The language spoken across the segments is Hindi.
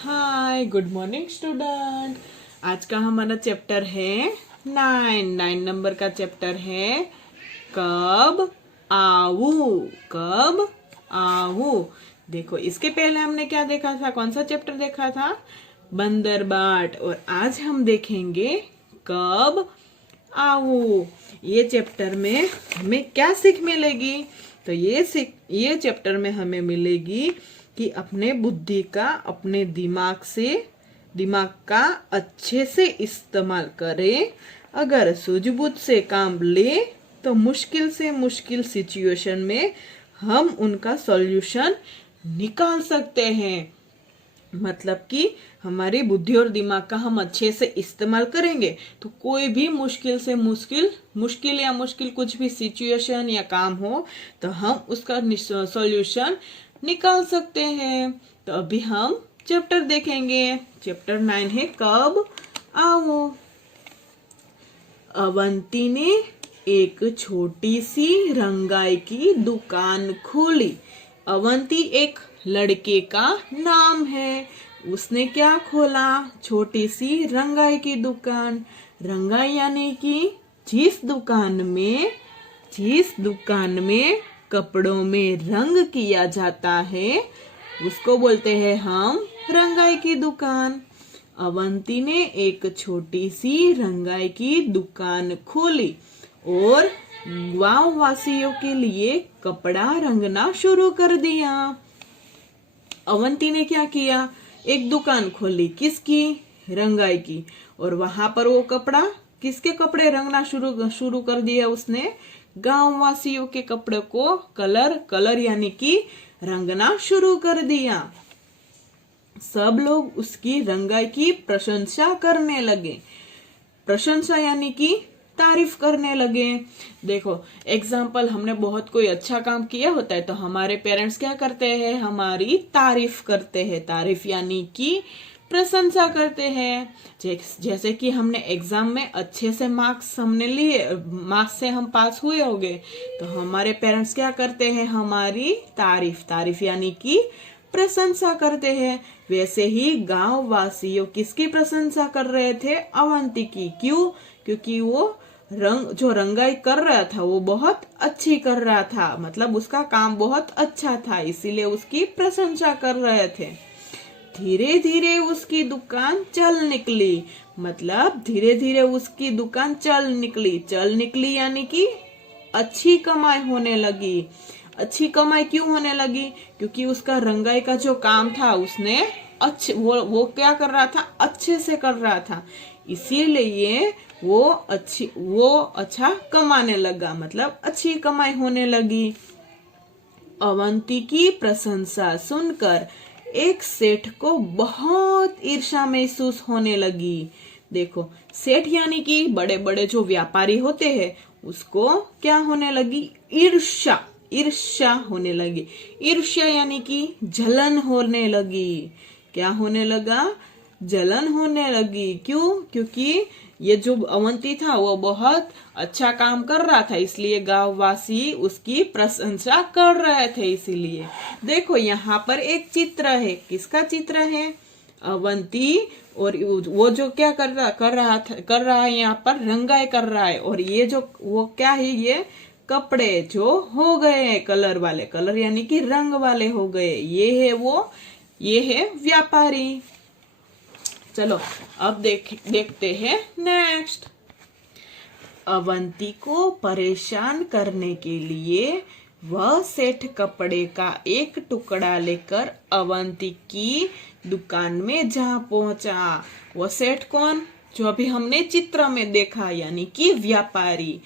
हाय, गुड मॉर्निंग स्टूडेंट। आज का हमारा चैप्टर है 9 नंबर का चैप्टर है कब आऊं। कब आऊं। देखो, इसके पहले हमने क्या देखा था, कौन सा चैप्टर देखा था? बंदर बाट। और आज हम देखेंगे कब आऊं। ये चैप्टर में हमें क्या सीख मिलेगी? तो ये चैप्टर में हमें मिलेगी कि अपने बुद्धि का, अपने दिमाग का अच्छे से इस्तेमाल करें। अगर सूझबूझ से काम ले तो मुश्किल से मुश्किल सिचुएशन में हम उनका सॉल्यूशन निकाल सकते हैं। मतलब कि हमारी बुद्धि और दिमाग का हम अच्छे से इस्तेमाल करेंगे तो कोई भी मुश्किल या मुश्किल कुछ भी सिचुएशन या काम हो तो हम उसका सॉल्यूशन निकाल सकते हैं। तो अभी हम चैप्टर देखेंगे। चैप्टर 9 है कब आऊं। अवंती ने एक छोटी सी रंगाई की दुकान खोली। अवंती एक लड़के का नाम है। उसने क्या खोला? छोटी सी रंगाई की दुकान। रंगाई यानी कि जिस दुकान में कपड़ों में रंग किया जाता है उसको बोलते हैं हम रंगाई की दुकान। अवंती ने एक छोटी सी रंगाई की दुकान खोली और गांव वासियों के लिए कपड़ा रंगना शुरू कर दिया। अवंती ने क्या किया? एक दुकान खोली, किसकी? रंगाई की। और वहां पर वो कपड़ा, किसके कपड़े रंगना शुरू कर दिया उसने? गांव वासियों के कपड़े को कलर यानी कि रंगना शुरू कर दिया। सब लोग उसकी रंगाई की प्रशंसा करने लगे। प्रशंसा यानी कि तारीफ करने लगे। देखो, एग्जाम्पल, हमने बहुत कोई अच्छा काम किया होता है तो हमारे पेरेंट्स क्या करते हैं? हमारी तारीफ करते हैं। तारीफ यानी कि प्रशंसा करते हैं। जैसे कि हमने एग्जाम में अच्छे से मार्क्स हमने लिए, मार्क्स से हम पास हुए होंगे तो हमारे पेरेंट्स क्या करते हैं? हमारी तारीफ यानी कि प्रशंसा करते हैं। वैसे ही गांव वासियों किसकी प्रशंसा कर रहे थे? अवंती की। क्यों? क्योंकि वो जो रंगाई कर रहा था वो बहुत अच्छी कर रहा था, मतलब उसका काम बहुत अच्छा था, इसीलिए उसकी प्रशंसा कर रहे थे। धीरे धीरे उसकी दुकान चल निकली। मतलब धीरे धीरे उसकी दुकान चल निकली यानी कि अच्छी कमाई होने लगी। अच्छी कमाई क्यों होने लगी? क्योंकि उसका रंगाई का जो काम था उसने वो क्या कर रहा था? अच्छे से कर रहा था, इसीलिए वो अच्छा कमाने लगा, मतलब अच्छी कमाई होने लगी। अवंती की प्रशंसा सुनकर एक सेठ को बहुत ईर्ष्या महसूस होने लगी। देखो, सेठ यानी कि बड़े बड़े जो व्यापारी होते हैं उसको क्या होने लगी? ईर्ष्या होने लगी। ईर्ष्या यानी कि जलन होने लगी। क्या होने लगा? जलन होने लगी। क्यों? क्योंकि ये जो अवंती था वो बहुत अच्छा काम कर रहा था, इसलिए गांववासी उसकी प्रशंसा कर रहे थे। इसीलिए देखो, यहाँ पर एक चित्र है। किसका चित्र है? अवंती। और वो जो क्या कर रहा है यहाँ पर रंगाई कर रहा है। और ये जो वो क्या है? ये कपड़े जो हो गए कलर वाले, कलर यानी कि रंग वाले हो गए, ये है व्यापारी। चलो अब देखते हैं नेक्स्ट। अवंती को परेशान करने के लिए वह सेठ कपड़े का एक टुकड़ा लेकर अवंती की दुकान में जा पहुंचा। वह सेठ कौन? जो अभी हमने चित्र में देखा, यानी कि व्यापारी।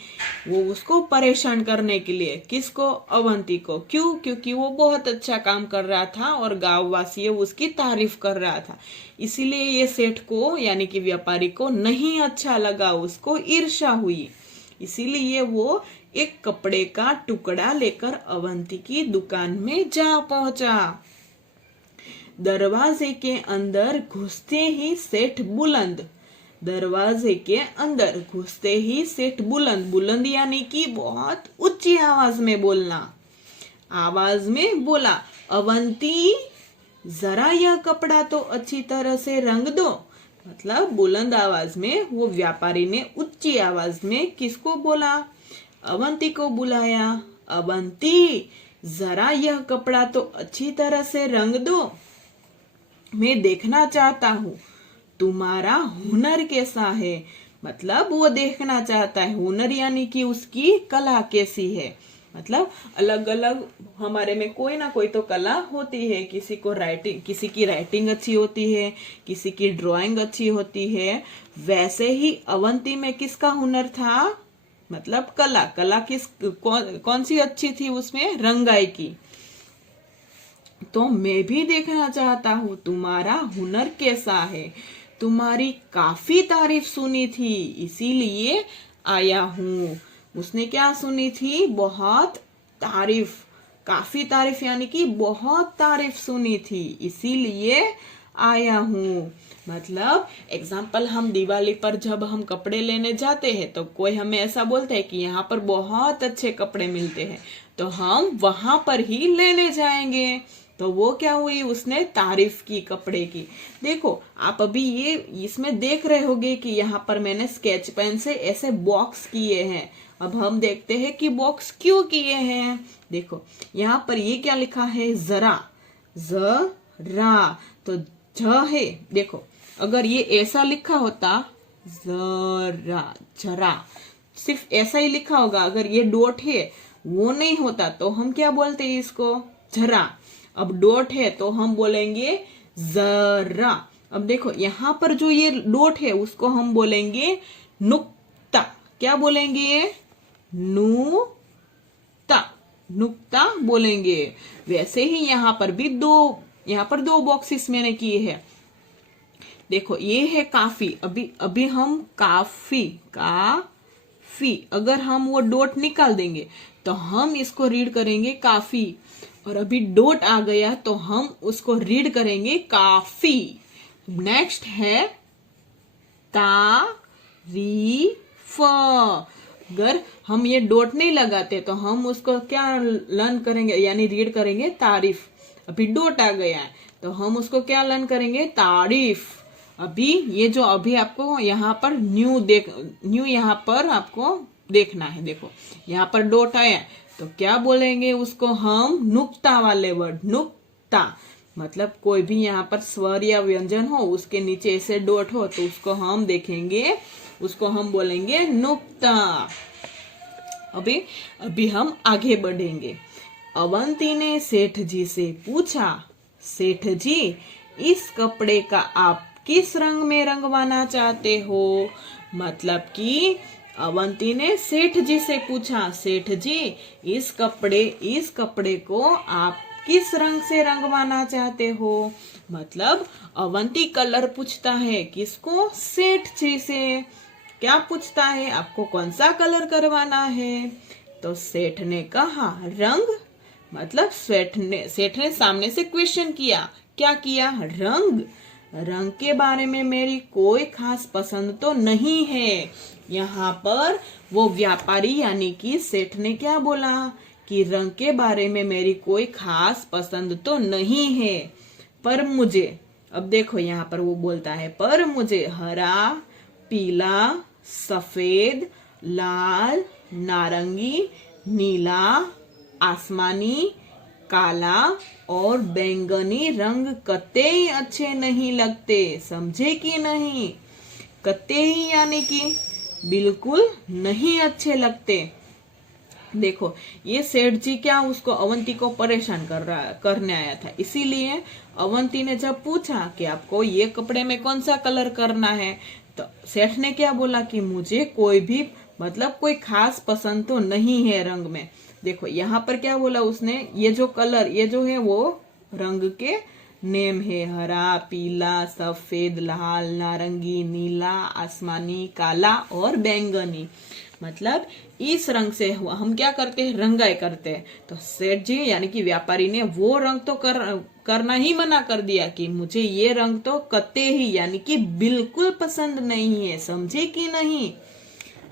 वो उसको परेशान करने के लिए, किसको? अवंती को। क्यों? क्योंकि वो बहुत अच्छा काम कर रहा था और गांव वासी उसकी तारीफ कर रहा था, इसीलिए ये सेठ को यानी कि व्यापारी को नहीं अच्छा लगा, उसको ईर्ष्या हुई। इसीलिए वो एक कपड़े का टुकड़ा लेकर अवंती की दुकान में जा पहुंचा। दरवाजे के अंदर घुसते ही सेठ बुलंद यानी कि बहुत ऊंची आवाज में बोला, अवंती जरा यह कपड़ा तो अच्छी तरह से रंग दो। मतलब बुलंद आवाज में वो व्यापारी ने ऊंची आवाज में किसको बोला? अवंती को बुलाया। अवंती, जरा यह कपड़ा तो अच्छी तरह से रंग दो। मैं देखना चाहता हूँ तुम्हारा हुनर कैसा है। मतलब वो देखना चाहता है, हुनर यानी कि उसकी कला कैसी है। मतलब अलग अलग हमारे में कोई ना कोई तो कला होती है। किसी की राइटिंग अच्छी होती है, किसी की ड्राइंग अच्छी होती है। वैसे ही अवंती में किसका हुनर था? मतलब कला कौन सी अच्छी थी उसमें? रंगाई की। तो मैं भी देखना चाहता हूँ तुम्हारा हुनर कैसा है। तुम्हारी काफी तारीफ सुनी थी, इसीलिए आया हूँ। उसने क्या सुनी थी? बहुत तारीफ। काफी तारीफ यानी कि बहुत तारीफ सुनी थी, इसीलिए आया हूँ। मतलब एग्जाम्पल, हम दिवाली पर जब हम कपड़े लेने जाते हैं तो कोई हमें ऐसा बोलता है कि यहाँ पर बहुत अच्छे कपड़े मिलते हैं, तो हम वहां पर ही लेने जाएंगे। तो वो क्या हुई? उसने तारीफ की कपड़े की। देखो आप अभी ये इसमें देख रहे होगे कि यहाँ पर मैंने स्केच पेन से ऐसे बॉक्स किए हैं। अब हम देखते हैं कि बॉक्स क्यों किए हैं। देखो यहाँ पर ये क्या लिखा है? जरा, जरा, तो ज है। देखो अगर ये ऐसा लिखा होता, जरा, जरा, सिर्फ ऐसा ही लिखा होगा। अगर ये डॉट है, वो नहीं होता, तो हम क्या बोलते हैं इसको? जरा। अब डॉट है तो हम बोलेंगे जरा। अब देखो यहाँ पर जो ये डॉट है उसको हम बोलेंगे नुक्ता। क्या बोलेंगे? नुक्ता, नुक्ता बोलेंगे। वैसे ही यहाँ पर भी दो बॉक्सेस मैंने किए हैं। देखो ये है काफी। अभी हम काफी अगर हम वो डॉट निकाल देंगे तो हम इसको रीड करेंगे काफी। और अभी डॉट आ गया तो हम उसको रीड करेंगे काफी। नेक्स्ट है तारीफ। अगर हम ये डॉट नहीं लगाते तो हम उसको क्या लर्न करेंगे, यानी रीड करेंगे तारीफ। अभी डॉट आ गया है तो हम उसको क्या लर्न करेंगे? तारीफ। अभी ये जो अभी आपको यहाँ पर न्यू यहाँ पर आपको देखना है। देखो यहाँ पर डॉट आया तो क्या बोलेंगे उसको हम? नुक्ता वाले वर्ड, नुक्ता। मतलब कोई भी यहाँ पर स्वर या व्यंजन हो, उसके नीचे ऐसे डॉट हो तो उसको हम देखेंगे, उसको हम बोलेंगे नुक्ता। अभी हम आगे बढ़ेंगे। अवंती ने सेठ जी से पूछा, सेठ जी इस कपड़े का आप किस रंग में रंगवाना चाहते हो? मतलब कि अवंती ने सेठ जी से पूछा, सेठ जी इस कपड़े को आप किस रंग से रंगवाना चाहते हो? मतलब अवंती कलर पूछता है किसको? सेठ जी से। क्या पूछता है? आपको कौन सा कलर करवाना है? तो सेठ ने कहा रंग। मतलब सेठ ने सामने से क्वेश्चन किया। क्या किया? रंग के बारे में मेरी कोई खास पसंद तो नहीं है। यहाँ पर वो व्यापारी यानी कि सेठ ने क्या बोला कि रंग के बारे में मेरी कोई खास पसंद तो नहीं है, पर मुझे, अब देखो यहाँ पर वो बोलता है पर मुझे हरा, पीला, सफेद, लाल, नारंगी, नीला, आसमानी, काला और बैंगनी रंग कतई अच्छे नहीं लगते। समझे कि नहीं? कतई यानी कि बिल्कुल नहीं अच्छे लगते। देखो ये सेठ जी क्या उसको अवंती को परेशान करने आया था, इसीलिए अवंती ने जब पूछा कि आपको ये कपड़े में कौन सा कलर करना है, तो सेठ ने क्या बोला कि मुझे कोई भी मतलब कोई खास पसंद तो नहीं है रंग में। देखो यहाँ पर क्या बोला उसने, ये जो कलर ये जो है वो रंग के नेम है, हरा, पीला, सफेद, लाल, नारंगी, नीला, आसमानी, काला और बैंगनी। मतलब इस रंग से हम क्या करते हैं? रंगाई करते हैं। तो सेठ जी यानी कि व्यापारी ने वो रंग तो करना ही मना कर दिया कि मुझे ये रंग तो कतई ही यानी कि बिल्कुल पसंद नहीं है। समझे कि नहीं?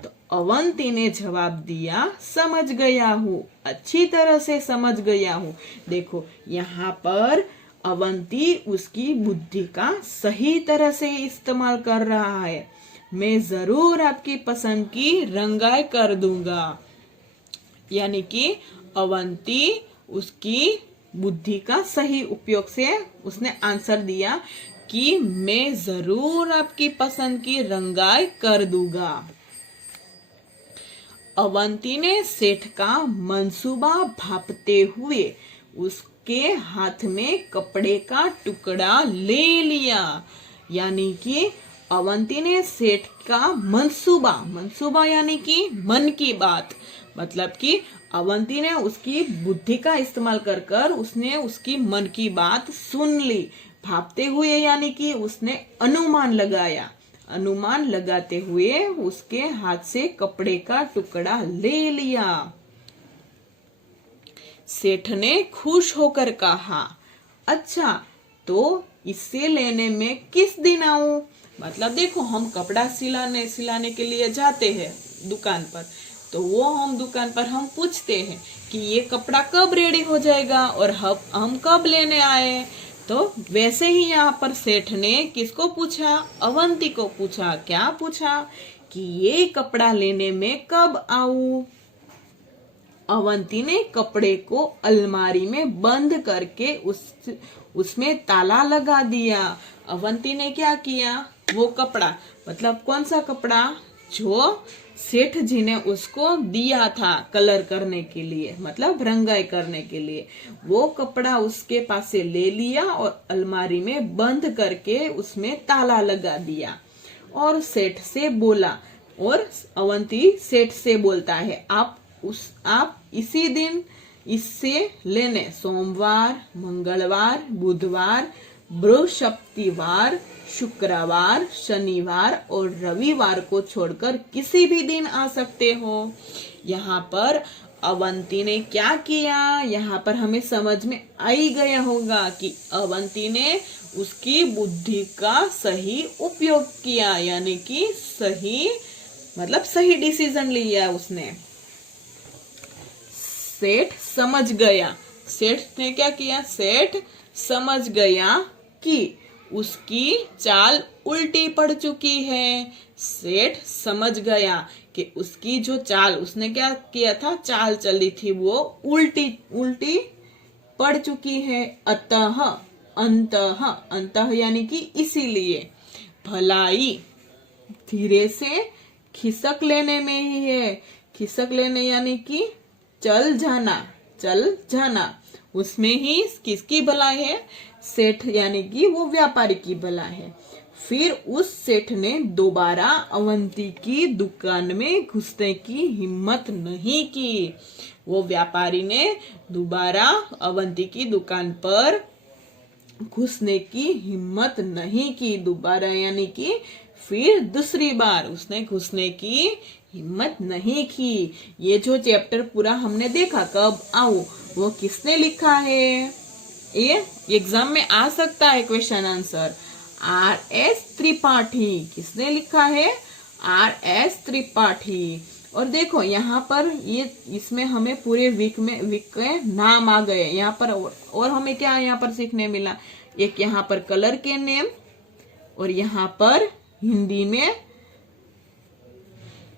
तो अवंती ने जवाब दिया समझ गया हूँ, अच्छी तरह से समझ गया हूँ। देखो यहाँ पर अवंती उसकी बुद्धि का सही तरह से इस्तेमाल कर रहा है। मैं जरूर आपकी पसंद की रंगाई कर दूंगा। यानी कि अवंती उसकी बुद्धि का सही उपयोग से उसने आंसर दिया कि मैं जरूर आपकी पसंद की रंगाई कर दूंगा। अवंती ने सेठ का मंसूबा भांपते हुए उसके हाथ में कपड़े का टुकड़ा ले लिया। यानी कि अवंती ने सेठ का मंसूबा यानी कि मन की बात, मतलब कि अवंती ने उसकी बुद्धि का इस्तेमाल कर कर उसने उसकी मन की बात सुन ली। भांपते हुए यानी कि उसने अनुमान लगाया, अनुमान लगाते हुए उसके हाथ से कपड़े का टुकड़ा ले लिया। सेठ ने खुश होकर कहा, अच्छा तो इसे लेने में किस दिन आऊं? मतलब देखो, हम कपड़ा सिलाने के लिए जाते हैं दुकान पर, तो वो हम दुकान पर हम पूछते हैं कि ये कपड़ा कब रेडी हो जाएगा और हम कब लेने आए। तो वैसे ही यहाँ पर सेठ ने किसको पूछा? अवंती को पूछा। क्या पूछा? कि ये कपड़ा लेने में कब आऊं? अवंती ने कपड़े को अलमारी में बंद करके उसमें ताला लगा दिया। अवंती ने क्या किया? वो कपड़ा, मतलब कौन सा कपड़ा? जो सेठ जी ने उसको दिया था कलर करने के लिए, मतलब रंगाई करने के लिए, वो कपड़ा उसके पास से ले लिया और अलमारी में बंद करके उसमें ताला लगा दिया और सेठ से बोला। और अवंती सेठ से बोलता है, आप इसी दिन इससे लेने सोमवार, मंगलवार, बुधवार, बृहस्पतिवार, शुक्रवार, शनिवार और रविवार को छोड़कर किसी भी दिन आ सकते हो। यहाँ पर अवंती ने क्या किया? यहाँ पर हमें समझ में आ ही गया होगा कि अवंती ने उसकी बुद्धि का सही उपयोग किया, यानी कि सही डिसीजन लिया उसने। सेठ समझ गया। सेठ ने क्या किया? सेठ समझ गया कि उसकी चाल उल्टी पड़ चुकी है। सेठ समझ गया कि उसकी जो चाल उसने क्या किया था, चाल चली थी, वो उल्टी पड़ चुकी है। अंतः यानी कि इसीलिए भलाई धीरे से खिसक लेने में ही है। खिसक लेने यानी कि चल जाना, उसमें ही किसकी भलाई है? सेठ यानी कि वो व्यापारी की भलाई है। फिर उस सेठ ने दोबारा अवंती की दुकान में घुसने की हिम्मत नहीं की। वो व्यापारी ने दोबारा अवंती की दुकान पर घुसने की हिम्मत नहीं की। दोबारा यानी कि फिर दूसरी बार उसने घुसने की हिम्मत नहीं की। ये जो चैप्टर पूरा हमने देखा, कब आऊं, वो किसने लिखा है? ये एग्जाम में आ सकता है क्वेश्चन आंसर। RS त्रिपाठी। किसने लिखा है? RS त्रिपाठी। और देखो यहाँ पर ये इसमें हमें पूरे वीक के नाम आ गए। यहाँ पर और हमें क्या यहाँ पर सीखने मिला? एक यहाँ पर कलर के नेम और यहाँ पर हिंदी में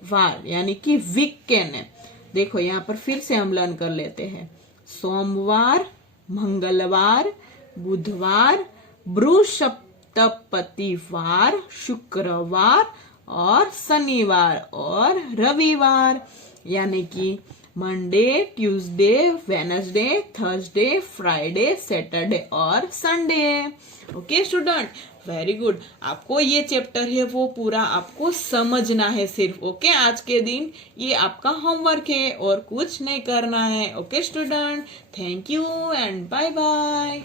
वार यानी कि वीक के नेम। देखो यहाँ पर फिर से हम लर्न कर लेते हैं। सोमवार, मंगलवार, बुधवार, बृहस्पतिवार, शुक्रवार और शनिवार और रविवार। यानी कि Monday, Tuesday, Wednesday, Thursday, Friday, Saturday और Sunday. Okay student, very good. आपको ये चैप्टर है वो पूरा आपको समझना है सिर्फ। ओके, आज के दिन ये आपका होमवर्क है और कुछ नहीं करना है। Okay student, thank you and bye bye.